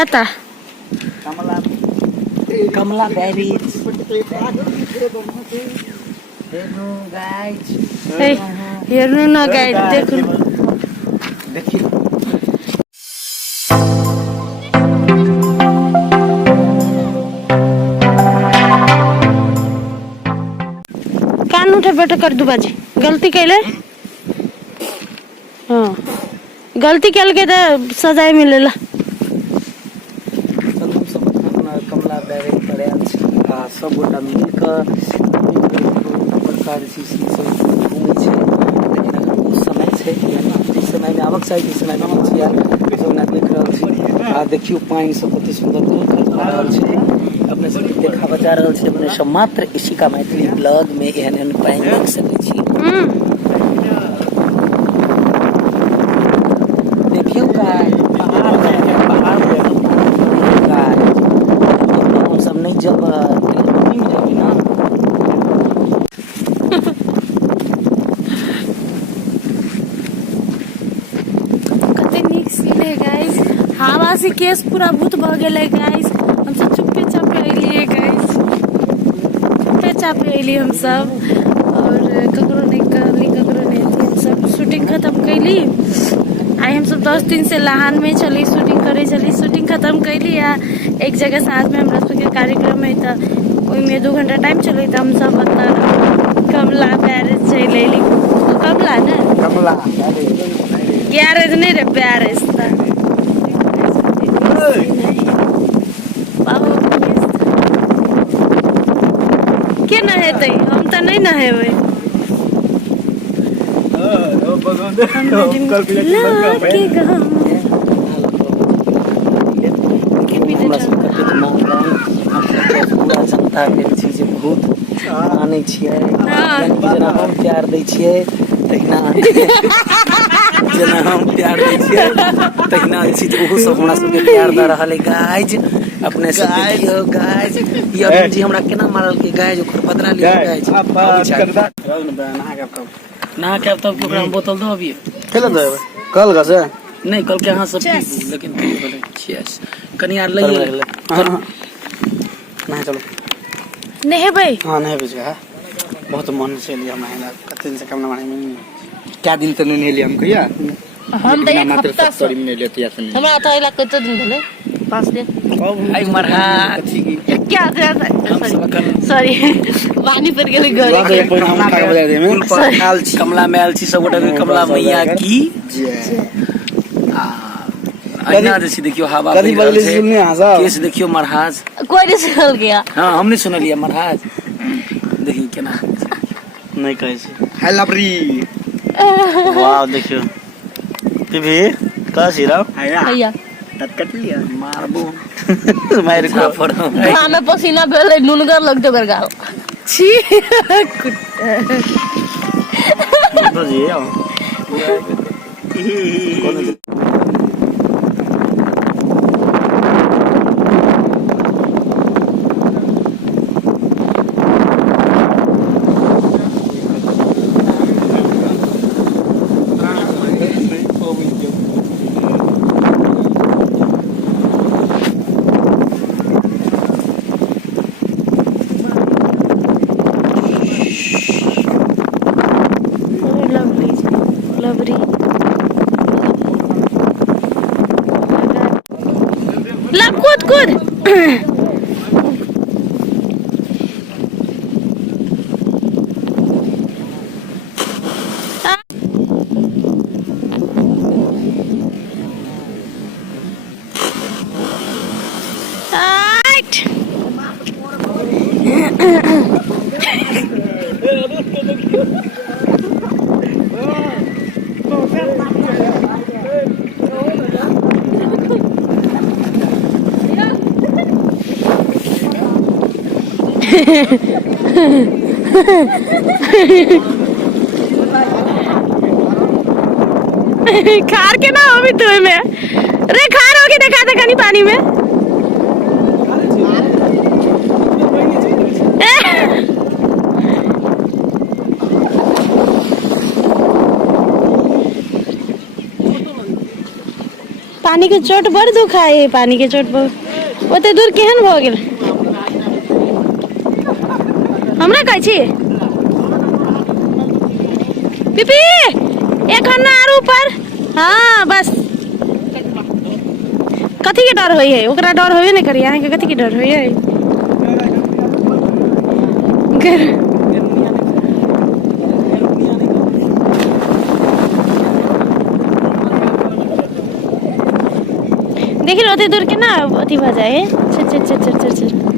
कता कमला बेरीज हेर्नु गाइज हेर्नु न गाइड देख्नु देखियो कान उठे बैठे कर दू बाजी गलती कैले हाँ गलती कैल के तो सजाए मिलेला कमला बेरीज पड़े सब गोटा मिलकर प्रकार से घूमै छै लेकिन अगर उस समय छै जिस समय में आवक चाही समय में छिया जोना देख रहल छी आ देखियो पानी सब कते सुंदर खा रहल छै अपने सब देखा बजा रहल छै अपने सब मात्र इसी का मैथिली ब्लॉग में एहन एहन पानी देख सकै छी देखियो गाइस पहाड़ हम सब नहीं जब हवा से केस पूरा भूत भ गेलै गाइस हम सब चुपे चापे अलिए गाइस चुपे चापे अलिए हम सब और ककरो नहीं कहली ककरो नहीं हम सब शूटिंग खत्म कैली आई हम सब 10 दिन से लाहन में चली शूटिंग करे चली शूटिंग खत्म कैली आ एक जगह साथ में हमरा सबके कार्यक्रम है त ओई में 2 घंटा टाइम चले त हम सब कमला बैरेज चल अली कमला ना कमला गैरेज नहीं रे बैरेज था के नहेतै हम त नहीं नहेबै जनता के चीज बहुत मानै छियै जेना हम प्यार दै छियै तहिना जेना हम प्यार दै छियै तहिना छी त ओहो सब हमरा सबके प्यार द रहल है गाइज अपने सब देखियो गाइज ये जी हमरा केना मारल के गाइज ओकर बदला ले गाइज ना के तब के ओकरा बोतल दो अभी केला देबै कल का से नहीं कल के हां सब लेकिन बोले छियस कनी आर लइए नहीं चलो नहेबै हां नहेबै का बहुत मन से लिया महिला कते दिन से कम ना माने क्या दिन तक नहीं लिया हम कहिया हम त एक हफ्ता से में ले लेते यार हमरा त इला कते दिन भेलै 5 दिन आई मरहा क्या सॉरी पानी पर गेलै घर कमला मैल छी सब गोटा कमला मैया की आईना जैसी देखियो हवा कदी बगले से सुनने हां साहब केस देखियो मरहाज कोई नहीं सुन गया हां हमने सुनलिया मरहाज देखी केना नहीं कहै छै हाय लवरी वाह देखियो टीवी का सिराव भैया तटकट लिया मारबो मार को फोड़ हमें पसीना भेलै नुनगर लगते ओकर गाल छी तो जी आओ लग कूद कूद खार के ना हो भी तो में रे खार हो के देखा था कनी पानी में पानी पानी के चोट बड़ दुखाए है, पानी के चोट बहुत ओते दूर केहन भ गेल हमरा कहै छी पीपी एक खन्ना आर ऊपर। हाँ बस कथी के डर होई है, ओकरा डर होबे नहीं करी, अहाँ के कथी के डर होई है। देखिए ओते दूर के ना अथी भ जाए है। चल चल चल चल चल चल